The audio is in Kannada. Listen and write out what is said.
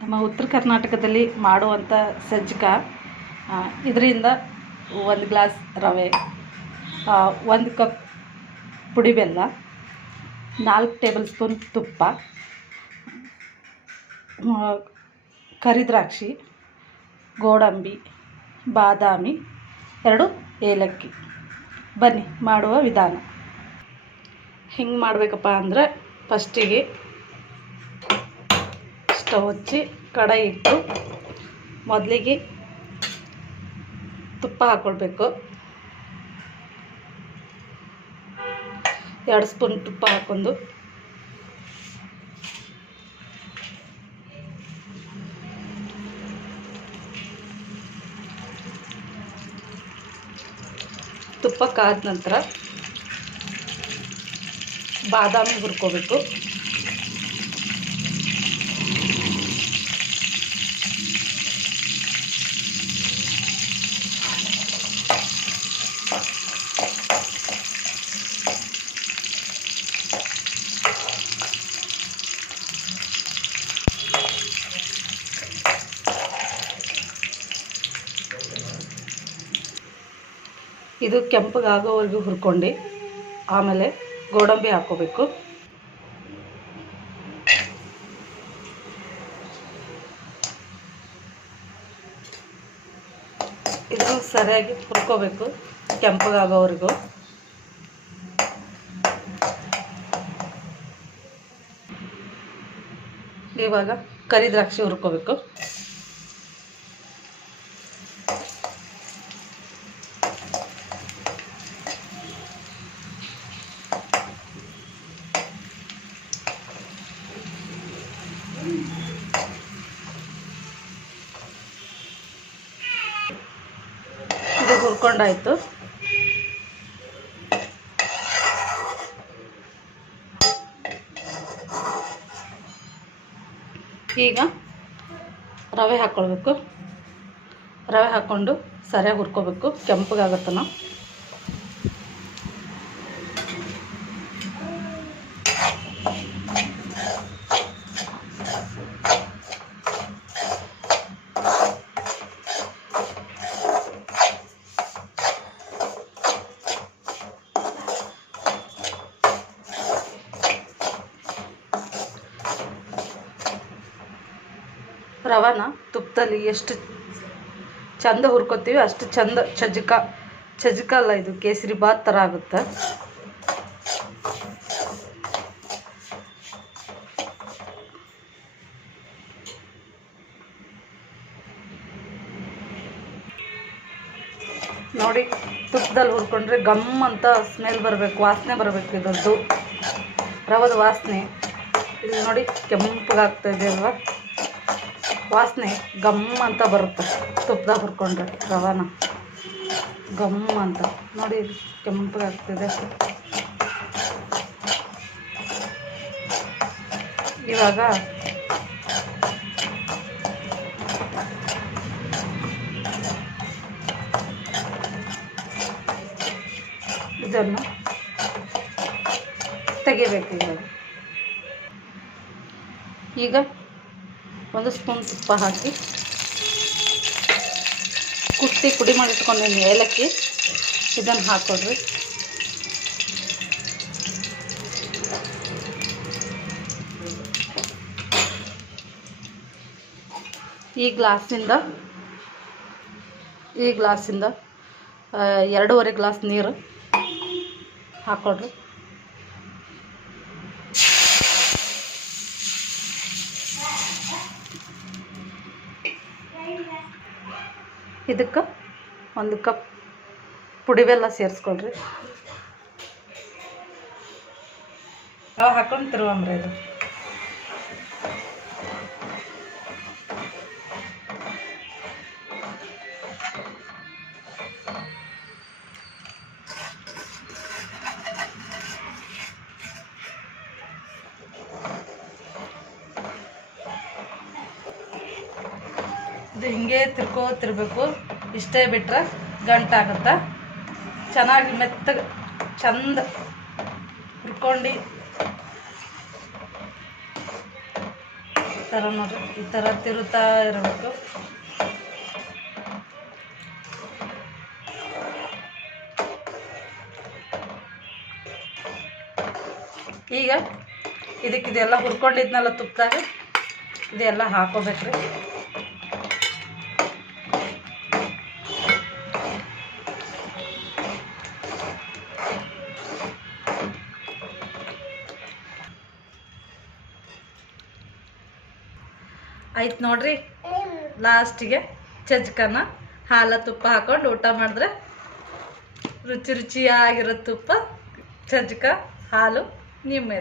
ನಮ್ಮ ಉತ್ತರ ಕರ್ನಾಟಕದಲ್ಲಿ ಮಾಡುವಂಥ ಸಜ್ಜಕ ಇದರಿಂದ ಒಂದು ಗ್ಲಾಸ್ ರವೆ ಒಂದು ಕಪ್ ಪುಡಿ ಬೆಲ್ಲ, ನಾಲ್ಕು ಟೇಬಲ್ ಸ್ಪೂನ್ ತುಪ್ಪ ಕರಿದ್ರಾಕ್ಷಿ ಗೋಡಂಬಿ, ಬಾದಾಮಿ, ಎರಡು ಏಲಕ್ಕಿ. ಬನ್ನಿ, ಮಾಡುವ ವಿಧಾನ. ಹೆಂಗೆ ಮಾಡಬೇಕಪ್ಪ ಅಂದರೆ, ಫಸ್ಟಿಗೆ ಸ್ಟವ್ ಹಚ್ಚಿ ಕಡಾಯಿ ಇಟ್ಟು ಮೊದಲಿಗೆ ತುಪ್ಪ ಹಾಕ್ಕೊಳ್ಬೇಕು ಎರಡು ಸ್ಪೂನ್ ತುಪ್ಪ ಹಾಕ್ಕೊಂಡು. ತುಪ್ಪ ಕಾದ ನಂತರ ಬಾದಾಮಿ ಹುರ್ಕೋಬೇಕು. ಇದು ಕೆಂಪಗಾಗೋವರೆಗೂ ಹುರ್ಕೊಂಡು ಆಮೇಲೆ ಗೋಡಂಬಿ ಹಾಕೋಬೇಕು ಇದು ಸರಿಯಾಗಿ ಹುರ್ಕೋಬೇಕು ಕೆಂಪಗಾಗೋವರೆಗೂ. ಇವಾಗ ಕರಿ ದ್ರಾಕ್ಷಿ ಹುರ್ಕೋಬೇಕು. ಇದು ಹುರ್ಕೊಂಡಾಯ್ತು. ಈಗ ರವೆ ಹಾಕ್ಕೊಳ್ಬೇಕು ರವೆ ಹಾಕ್ಕೊಂಡು ಸರಿಯಾಗಿ ಹುರ್ಕೋಬೇಕು. ಕೆಂಪಗಾಗತ್ತನ ರವಾನ ತುಪ್ಪದಲ್ಲಿ ಎಷ್ಟು ಚಂದ ಹುರ್ಕೋತೀವಿ, ಅಷ್ಟು ಚಂದ ಚಜಕ ಚಜಕ ಅಲ್ಲ ಇದು, ಕೇಸರಿ ಬಾತ್ ಥರ ಆಗುತ್ತೆ. ನೋಡಿ ತುಪ್ಪದಲ್ಲಿ ಹುರ್ಕೊಂಡ್ರೆ ಗಮ್ ಅಂತ ಸ್ಮೆಲ್ ಬರಬೇಕು, ವಾಸನೆ ಬರಬೇಕು ಇದರದ್ದು. ರವದ ವಾಸನೆ. ಇಲ್ಲಿ ನೋಡಿ ಕೆಂಪಗಾಗ್ತಾ ಇದೆ ಅಲ್ವಾ? ವಾಸನೆ ಗಮ್ ಅಂತ ಬರುತ್ತೆ. ತುಪ್ಪದಾಗ ಹುರ್ಕೊಂಡ್ರೆ ರವಾನ. ಗಮ್ ಅಂತ. ನೋಡಿ ಕೆಂಪಾಗ್ತಿದೆ ಇವಾಗ ಇದನ್ನು ತೆಗಿಬೇಕು ಇವಾಗ. ಈಗ ಒಂದು ಸ್ಪೂನ್ ತುಪ್ಪ ಹಾಕಿ ಕುಟ್ಟಿ ಪುಡಿ ಮಾಡಿಟ್ಕೊಂಡಿದ್ದೀನಿ, ಏಲಕ್ಕಿ. ಇದನ್ನು ಹಾಕ್ಕೊಡ್ರಿ. ಈ ಗ್ಲಾಸಿಂದ ಈ ಗ್ಲಾಸಿಂದ ಎರಡೂವರೆ ಗ್ಲಾಸ್ ನೀರು ಹಾಕ್ಕೊಡ್ರಿ. ಇದಕ್ಕೆ ಒಂದು ಕಪ್ ಪುಡಿವೆಲ್ಲ ಸೇರಿಸ್ಕೊಳ್ರಿ. ಹಾಕೊಂಡು ತಿರುವಂಬ್ರಿ ಇದು ಇದು ಹಿಂಗೆ ತಿರ್ಕೋತಿರ್ಬೇಕು ಇಷ್ಟೇ ಬಿಟ್ರೆ ಗಂಟಾಗುತ್ತೆ ಚೆನ್ನಾಗಿ ಮೆತ್ತಗೆ ಚಂದ ಹುರ್ಕೊಂಡು ಥರ ನೋಡ್ರಿ ಈ ಥರ ತಿರುತ್ತಾ ಇರಬೇಕು. ಈಗ ಇದಕ್ಕೆ ಇದೆಲ್ಲ ಹುರ್ಕೊಂಡಿದ್ನಲ್ಲ ತುಪ್ಪದಾಗ ಇದೆಲ್ಲ ಹಾಕೋಬೇಕ್ರಿ. ಆಯ್ತು ನೋಡ್ರಿ. ಲಾಸ್ಟಿಗೆ ಚಜ್ಕನ ಹಾಲ ತುಪ್ಪ ಹಾಕೊಂಡು ಊಟ ಮಾಡಿದ್ರೆ ರುಚಿ ರುಚಿಯಾಗಿರೋ ತುಪ್ಪ, ಚಜ್ಕ, ಹಾಲು ನಿಮ್ಮ